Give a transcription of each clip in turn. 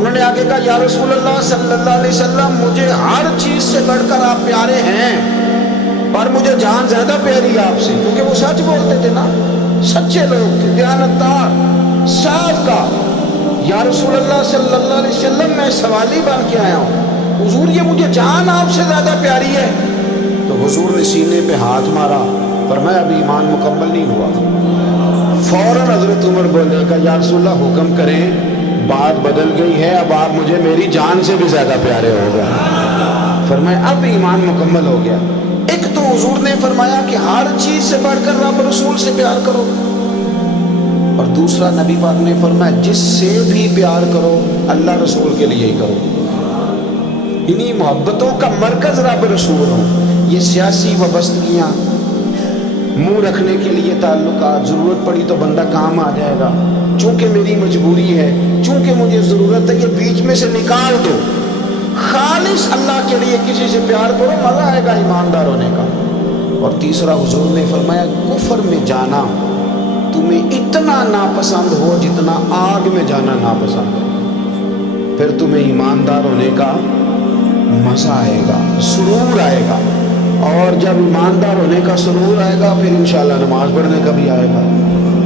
انہوں نے آگے کہا یا رسول اللہ صلی اللہ علیہ وسلم مجھے ہر چیز سے بڑھ کر آپ پیارے ہیں، پر مجھے جان زیادہ پیاری ہے آپ سے، کیونکہ وہ سچ بولتے تھے نا، سچے لوگ تھے، دیانتدار، صاف کا۔ یا رسول اللہ صلی اللہ علیہ وسلم میں سوالی بن کے آیا ہوں، حضور یہ مجھے جان آپ سے زیادہ پیاری ہے۔ تو حضور نے سینے پہ ہاتھ مارا، فرمایا ابھی ایمان مکمل نہیں ہوا۔ فوراً حضرت عمر بولے کہ یا رسول اللہ حکم کریں، بات بدل گئی ہے، اب آپ مجھے میری جان سے بھی زیادہ پیارے ہو گئے۔ فرمایا اب ایمان مکمل ہو گیا۔ ایک تو حضور نے فرمایا کہ ہر چیز سے بڑھ کر رب رسول سے پیار کرو، اور دوسرا نبی پاک نے فرمایا جس سے بھی پیار کرو اللہ رسول کے لیے ہی کرو۔ انہی محبتوں کا مرکز رب رسول ہوں۔ یہ سیاسی وابستگیاں، منہ رکھنے کے لیے تعلقات، ضرورت پڑی تو بندہ کام آ جائے گا، چونکہ میری مجبوری ہے، چونکہ مجھے ضرورت ہے، یہ بیچ میں سے نکال دو۔ خالص اللہ کے لیے کسی سے پیار کرو، مزہ آئے گا ایماندار ہونے کا۔ اور تیسرا حضور نے فرمایا کفر میں جانا تمہیں اتنا ناپسند ہو جتنا آگ میں جانا ناپسند ہے، پھر تمہیں ایماندار ہونے کا مزہ آئے گا، سرور آئے گا۔ اور جب ایماندار ہونے کا سرور آئے گا پھر انشاءاللہ نماز پڑھنے کا بھی آئے گا،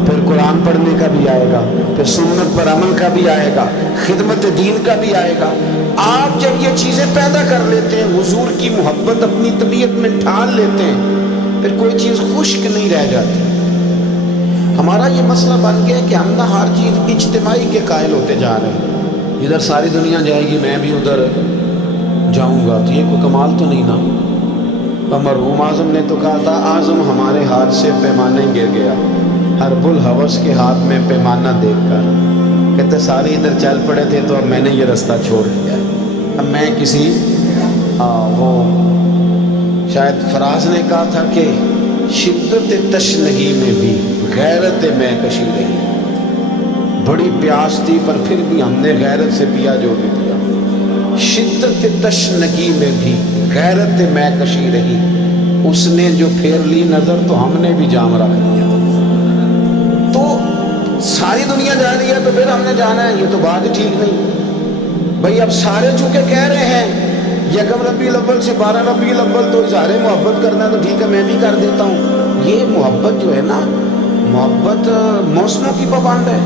پھر قرآن پڑھنے کا بھی آئے گا، پھر سنت پر عمل کا بھی آئے گا، خدمت دین کا بھی آئے گا۔ آپ جب یہ چیزیں پیدا کر لیتے ہیں، حضور کی محبت اپنی طبیعت میں ڈھال لیتے ہیں، پھر کوئی چیز خشک نہیں رہ جاتی۔ ہمارا یہ مسئلہ بن گیا کہ ہم نہ ہر چیز اجتماعی کے قائل ہوتے جا رہے ہیں، ادھر ساری دنیا جائے گی میں بھی ادھر جاؤں گا، تو یہ کوئی کمال تو نہیں نا۔ مرحوم اعظم نے تو کہا تھا اعظم ہمارے ہاتھ سے پیمانہ گر گیا، ہر بل ہوس کے ہاتھ میں پیمانہ دیکھ کر، کہتے سارے ادھر چل پڑے تھے تو اب میں نے یہ رستہ چھوڑ دیا، اب میں کسی وہ شاید فراز نے کہا تھا کہ شدت تشنگی میں بھی غیرت میں کشی رہی، بڑی پیاس تھی پر پھر بھی ہم نے غیرت سے پیا جو بھی پیا، شدت تشنگی میں بھی غیرت میں کشی رہی، اس نے جو پھیر لی نظر تو ہم نے بھی جام رکھ دیا۔ تو ساری دنیا جا رہی ہے تو پھر ہم نے جانا ہے، یہ تو بات ہی ٹھیک نہیں بھائی۔ اب سارے چونکہ کہہ رہے ہیں یکم ربیع الاول سے 12 ربیع الاول تو اظہار محبت کرنا، تو ٹھیک ہے میں بھی کر دیتا ہوں۔ یہ محبت جو ہے نا، محبت موسموں کی پابند ہے۔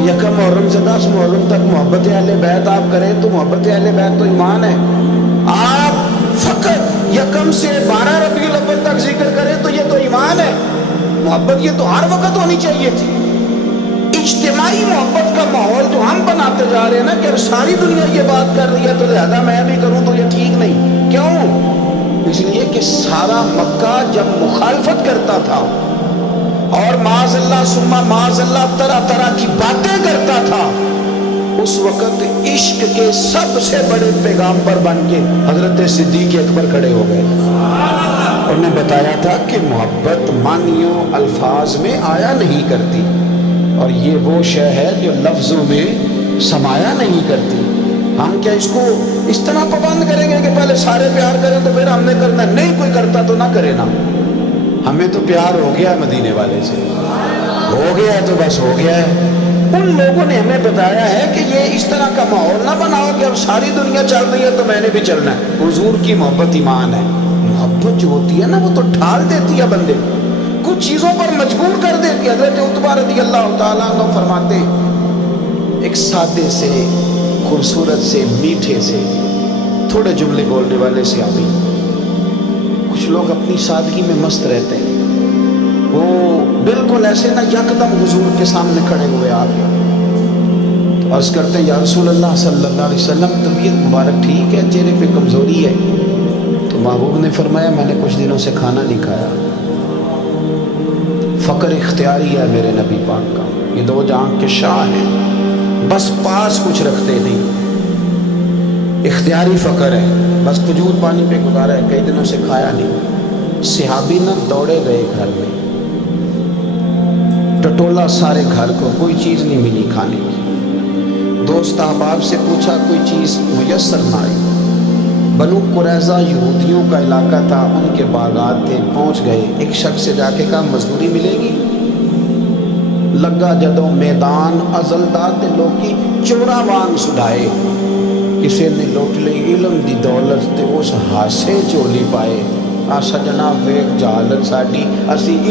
یکم محرم سے 10 محرم تک محبت اہل بیت آپ کریں تو محبت اہل بیت تو ایمان ہے۔ آپ فقط یکم سے 12 ربیع الاول تک ذکر کریں تو یہ تو ایمان ہے۔ محبت یہ تو ہر وقت ہونی چاہیے تھی۔ اجتماعی محبت کا ماحول جو ہم بناتے جا رہے ہیں نا، کہ اب ساری دنیا یہ بات کر رہی ہے تو لہذا میں بھی کروں تو یہ ٹھیک نہیں۔ کیوں؟ اس لیے کہ سارا مکہ جب مخالفت کرتا تھا اور معاذ اللہ ثم معاذ اللہ طرح طرح کی باتیں کرتا تھا، اس وقت عشق کے سب سے بڑے پیغامبر بن کے حضرت صدیق اکبر کھڑے ہو گئے۔ انہوں نے بتایا تھا کہ محبت معنیوں الفاظ میں آیا نہیں کرتی، اور یہ وہ شے ہے جو لفظوں میں سمایا نہیں کرتی۔ ہم کیا اس کو اس طرح پابند کریں گے کہ پہلے سارے پیار کریں تو پھر ہم نے کرنا؟ نہیں، کوئی کرتا تو نہ کرے نا، ہمیں تو پیار ہو گیا مدینے والے سے، ہو گیا ہے تو بس ہو گیا ہے۔ ان لوگوں نے ہمیں بتایا ہے کہ یہ اس طرح کا ماحول نہ بناؤ کہ اب ساری دنیا چل رہی ہے تو میں نے بھی چلنا ہے۔ حضور کی محبت ایمان ہے۔ محبت جو ہوتی ہے نا وہ تو ڈھال دیتی ہے بندے، کچھ چیزوں پر مجبور کر دیتی ہے۔ حضرت عتبہ رضی اللہ تعالیٰ عنہ فرماتے ایک سادے سے، خوبصورت سے، میٹھے سے، تھوڑے جملے بولنے والے صحابی، کچھ لوگ اپنی سادگی میں مست رہتے ہیں، وہ بالکل ایسے نہ یکدم حضور کے سامنے کھڑے ہوئے آگے تو عرض کرتے ہیں یا رسول اللہ صلی اللہ علیہ وسلم طبیعت مبارک ٹھیک ہے، چہرے پہ کمزوری ہے؟ تو محبوب نے فرمایا میں نے کچھ دنوں سے کھانا نہیں کھایا۔ فقر اختیاری ہے میرے نبی پاک کا، یہ دو جہاں کے شاہ ہیں، بس پاس کچھ رکھتے نہیں، اختیاری فقر ہے، بس کھجور پانی پہ گزارا ہے، کئی دنوں سے کھایا نہیں۔ صحابی نہ دوڑے گئے گھر میں، ٹٹولا سارے گھر کو، کوئی چیز نہیں ملی کھانے کی۔ دوست احباب سے پوچھا، کوئی چیز میسر نہ آئی۔ بنو قریظہ یہودیوں کا علاقہ تھا، ان کے باغات تھے، پہنچ گئے، ایک شخص سے جا کے کہا مزدوری ملے گی؟ ਲੱਗਾ ਜਦੋਂ ਮੈਦਾਨ ਅਜ਼ਲ ਦਾ ਤੇ ਲੋਕੀ ਚੋਰਾਂ ਵਾਂਗ ਸੁਢਾਏ। ਕਿਸੇ ਨੇ ਲੁੱਟ ਲਈ ਇਲਮ ਦੀ ਦੌਲਤ ਤੇ ਉਸ ਹਾਸੇ ਝੋਲੀ ਪਾਏ। ਆ ਸਜਣਾ ਵੇਖ ਜਹਾਲਤ ਸਾਡੀ, ਅਸੀਂ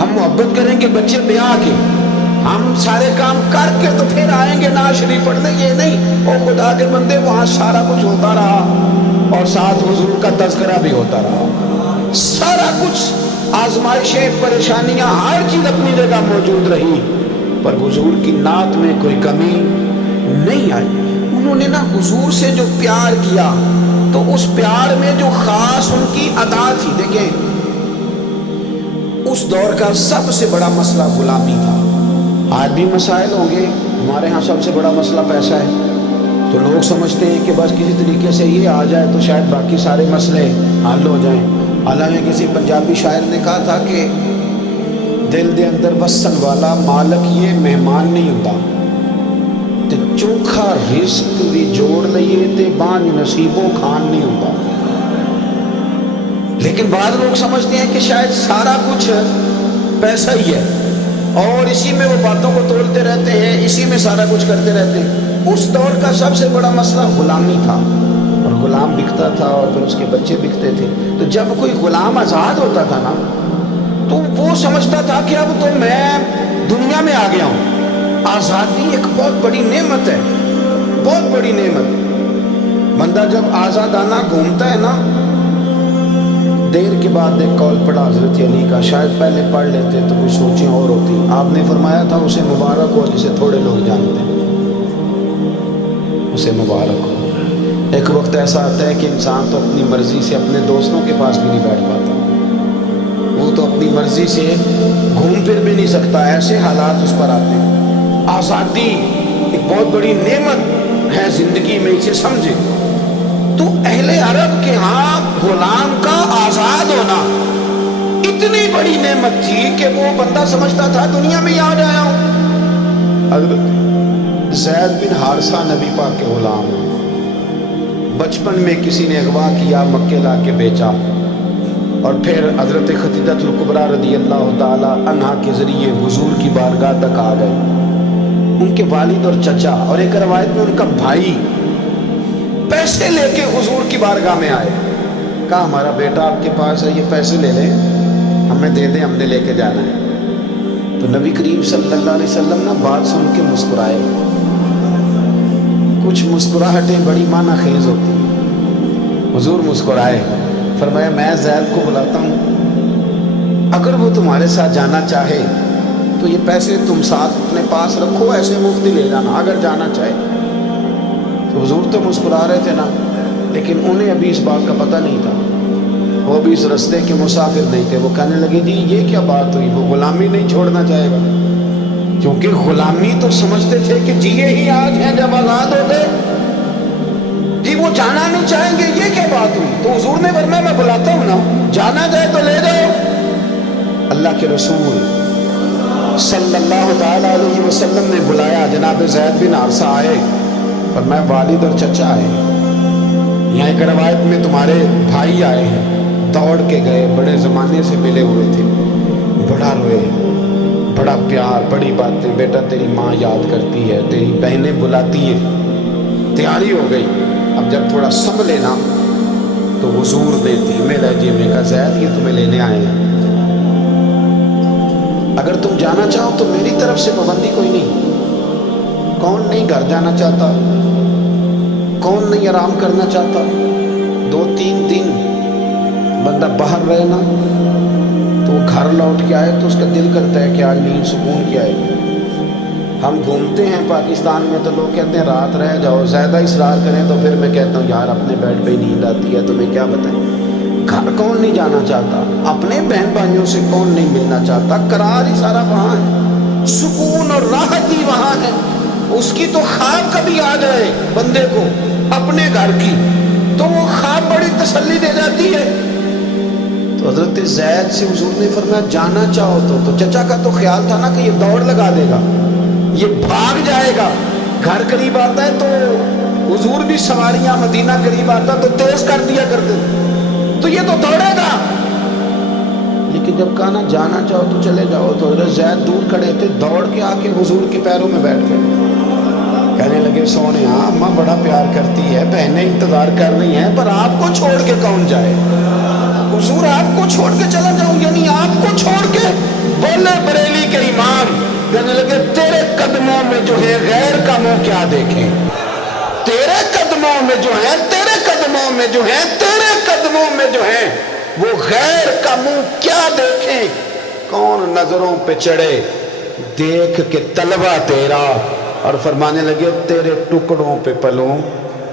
ہم محبت کریں گے بچے بیاہ کے، ہم سارے کام کر کے تو پھر آئیں گے نعت شریف پڑھنے، یہ نہیں۔ او خدا کے بندے وہاں سارا کچھ ہوتا رہا اور ساتھ حضور کا تذکرہ بھی ہوتا رہا، سارا کچھ آزمائشیں پریشانیاں ہر چیز اپنی جگہ موجود رہی، پر حضور کی نعت میں کوئی کمی نہیں آئی۔ انہوں نے نا حضور سے جو پیار کیا تو اس پیار میں جو خاص ان کی ادا تھی، دیکھیں اس دور کا سب سے بڑا مسئلہ غلامی تھا۔ آج بھی مسائل ہوں گے، ہمارے ہاں سب سے بڑا مسئلہ پیسہ ہے، تو لوگ سمجھتے ہیں کہ بس کسی طریقے سے یہ آ جائے تو شاید باقی سارے مسئلے حل ہو جائیں۔ حالانکہ کسی پنجابی شاعر نے کہا تھا کہ دل دے اندر وسن والا مالک یہ مہمان نہیں ہوتا، تے چوکھا رزق بھی جوڑ لئیے تے بانج نصیبوں کھان نہیں ہوتا۔ لیکن بعض لوگ سمجھتے ہیں کہ شاید سارا کچھ پیسہ ہی ہے اور اسی میں وہ باتوں کو تولتے رہتے ہیں، اسی میں سارا کچھ کرتے رہتے ہیں۔ اس دور کا سب سے بڑا مسئلہ غلامی تھا، اور غلام بکتا تھا اور پھر اس کے بچے بکتے تھے۔ تو جب کوئی غلام آزاد ہوتا تھا نا تو وہ سمجھتا تھا کہ اب تو میں دنیا میں آ گیا ہوں۔ آزادی ایک بہت بڑی نعمت ہے، بہت بڑی نعمت۔ بندہ جب آزادانہ گھومتا ہے نا، دیر کے بعد ایک کال پڑا حضرت علی کا، شاید پہلے پڑھ لیتے تو کوئی سوچیں اور ہوتی۔ آپ نے فرمایا تھا اسے مبارک ہو جسے تھوڑے لوگ جانتے ہیں، اسے مبارک ہو۔ ایک وقت ایسا آتا ہے کہ انسان تو اپنی مرضی سے اپنے دوستوں کے پاس بھی نہیں بیٹھ پاتا، وہ تو اپنی مرضی سے گھوم پھر بھی نہیں سکتا، ایسے حالات اس پر آتے ہیں۔ آزادی ایک بہت بڑی نعمت ہے زندگی میں، اسے سمجھے۔ تو اہل عرب کے ہاں غلام کا آزاد ہونا اتنی بڑی نعمت تھی کہ وہ بندہ سمجھتا تھا دنیا میں ہی آ جایا ہوں۔ حضرت زید بن حارثہ نبی پاک کے غلام ہیں، بچپن میں کسی نے اغوا کیا، مکے لا کے بیچا، اور پھر حضرت خدیجہ الکبریٰ رضی اللہ تعالی عنہا کے ذریعے حضور کی بارگاہ تک آ گئے۔ ان کے والد اور چچا اور ایک روایت میں ان کا بھائی پیسے لے کے حضور کی بارگاہ میں آئے، کہا ہمارا بیٹا آپ کے پاس ہے، یہ پیسے لے لیں، ہمیں دے دیں، ہم نے لے کے جانا ہے۔ تو نبی کریم صلی اللہ علیہ وسلم نے بات سن کے مسکرائے۔ کچھ مسکراہٹیں بڑی معنی خیز ہوتی ہیں۔ حضور مسکرائے، فرمایا میں زید کو بلاتا ہوں، اگر وہ تمہارے ساتھ جانا چاہے تو یہ پیسے تم ساتھ اپنے پاس رکھو، ایسے مفتی لے جانا اگر جانا چاہے۔ تو حضور تو مسکرا رہے تھے نا، لیکن انہیں ابھی اس بات کا پتہ نہیں تھا، وہ بھی اس رستے کے مسافر نہیں تھے۔ وہ کہنے لگے جی یہ کیا بات ہوئی، وہ غلامی نہیں چھوڑنا چاہے گا، کیونکہ غلامی تو سمجھتے تھے کہ جی ہی آج ہیں جب آزاد ہو گئے، جی وہ جانا نہیں چاہیں گے، یہ کیا بات ہوئی۔ تو حضور نے فرمایا میں بلاتا ہوں نا، جانا جائے تو لے جاؤ۔ اللہ کے رسول صلی اللہ تعالی علیہ وسلم نے بلایا، جناب زید بن حارثہ آئے، فرمایا والد اور چچا آئے، یہاں ایک روایت میں تمہارے بھائی آئے ہیں، دوڑ کے گئے، بڑے زمانے سے ملے ہوئے تھے، بڑا روئے، بڑا پیار، بڑی باتیں، بیٹا تیری ماں یاد کرتی ہے، تیری بہنیں بلاتی ہیں، تیاری ہو گئی، اب جب تھوڑا سنبھلے نا تو حضور نے دھیمے لہجے میں کہا زید یہ تمہیں لینے آئے ہیں، اگر تم جانا چاہو تو میری طرف سے پابندی کوئی نہیں۔ کون نہیں گھر جانا چاہتا، کون نہیں آرام کرنا چاہتا، 2-3 دن بندہ باہر رہے نا تو وہ گھر لوٹ کے آئے تو اس کا دل کرتا ہے کہ آج نیند سکون کی آئے۔ ہم گھومتے ہیں پاکستان میں تو لوگ کہتے ہیں رات رہ جاؤ، زیادہ اصرار کریں تو پھر میں کہتا ہوں یار اپنے بیڈ پہ ہی نیند آتی ہے، تمہیں کیا بتائیں۔ گھر کون نہیں جانا چاہتا، اپنے بہن بھائیوں سے کون نہیں ملنا چاہتا، قرار ہی سارا وہاں ہے، سکون اور راحت ہی وہاں ہے۔ اس کی تو خواب کبھی آ جائے بندے کو اپنے گھر کی تو وہ خواب بڑی تسلی دے جاتی ہے۔ تو حضرت زید سے حضور نے فرمایا جانا چاہو تو چچا کا تو خیال تھا نا کہ یہ دوڑ لگا دے گا، یہ بھاگ جائے گا، گھر قریب آتا ہے تو حضور بھی سواریاں، مدینہ قریب آتا تو تیز کر دیا کرتے، تو یہ تو دوڑے گا۔ لیکن جب کہا نا جانا چاہو تو چلے جاؤ، تو حضرت زید دور کھڑے تھے، دوڑ کے آ کے حضور کے پیروں میں بیٹھ گئے، کہنے لگے سونے ہاں اماں بڑا پیار کرتی ہے، بہنیں انتظار کر رہی ہیں، پر آپ کو چھوڑ کے کون جائے، حضور آپ کو چھوڑ کے چلا جاؤں، یعنی آپ کو چھوڑ کے بولے بریلی کے امام، کہنے لگے تیرے قدموں میں جو ہے غیر کا منہ کیا دیکھیں، تیرے قدموں میں جو ہے، تیرے قدموں میں جو ہے، تیرے قدموں میں جو ہے وہ غیر کا منہ کیا دیکھیں، کون نظروں پہ چڑھے دیکھ کے طلبہ تیرا، اور فرمانے لگے تیرے ٹکڑوں پہ پلوں،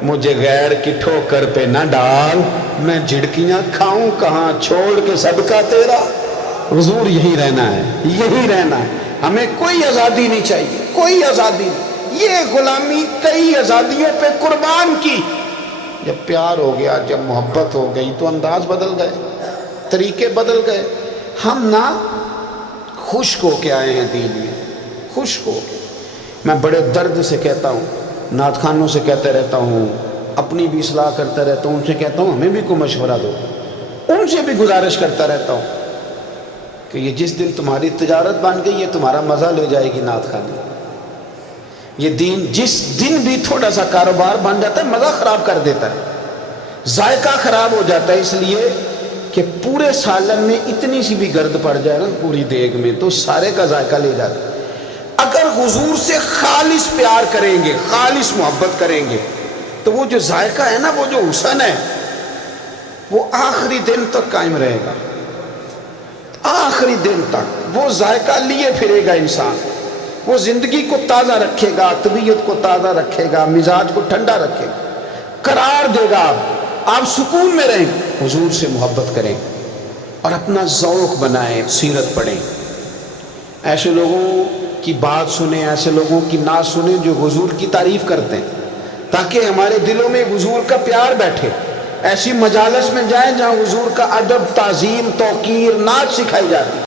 مجھے غیر کی ٹھوکر پہ نہ ڈال، میں جھڑکیاں کھاؤں کہاں چھوڑ کے صدقہ تیرا۔ حضور یہی رہنا ہے، یہی رہنا ہے، ہمیں کوئی آزادی نہیں چاہیے، کوئی آزادی نہیں، یہ غلامی کئی آزادیوں پہ قربان کی، جب پیار ہو گیا، جب محبت ہو گئی تو انداز بدل گئے، طریقے بدل گئے۔ ہم نہ خشک ہو کے آئے ہیں دین میں، خشک ہو کے۔ میں بڑے درد سے کہتا ہوں، نعت خوانوں سے کہتے رہتا ہوں، اپنی بھی اصلاح کرتا رہتا ہوں، ان سے کہتا ہوں ہمیں بھی کوئی مشورہ دو، ان سے بھی گزارش کرتا رہتا ہوں کہ یہ جس دن تمہاری تجارت بن گئی یہ تمہارا مزہ لے جائے گی نعت خوانی، یہ دین جس دن بھی تھوڑا سا کاروبار بن جاتا ہے مزہ خراب کر دیتا ہے، ذائقہ خراب ہو جاتا ہے، اس لیے کہ پورے سالن میں اتنی سی بھی گرد پڑ جائے نا پوری دیگ میں تو سارے کا ذائقہ لے جاتا ہے۔ اگر حضور سے خالص پیار کریں گے، خالص محبت کریں گے تو وہ جو ذائقہ ہے نا، وہ جو حسن ہے وہ آخری دن تک قائم رہے گا، آخری دن تک وہ ذائقہ لیے پھرے گا انسان، وہ زندگی کو تازہ رکھے گا، طبیعت کو تازہ رکھے گا، مزاج کو ٹھنڈا رکھے گا، قرار دے گا، آپ سکون میں رہیں۔ حضور سے محبت کریں اور اپنا ذوق بنائیں، سیرت پڑھیں، ایسے لوگوں کی بات سنیں، ایسے لوگوں کی نعت سنیں جو حضور کی تعریف کرتے ہیں، تاکہ ہمارے دلوں میں حضور کا پیار بیٹھے۔ ایسی مجالس میں جائیں جہاں حضور کا ادب، تعظیم، توقیر، نعت سکھائی جاتی ہے۔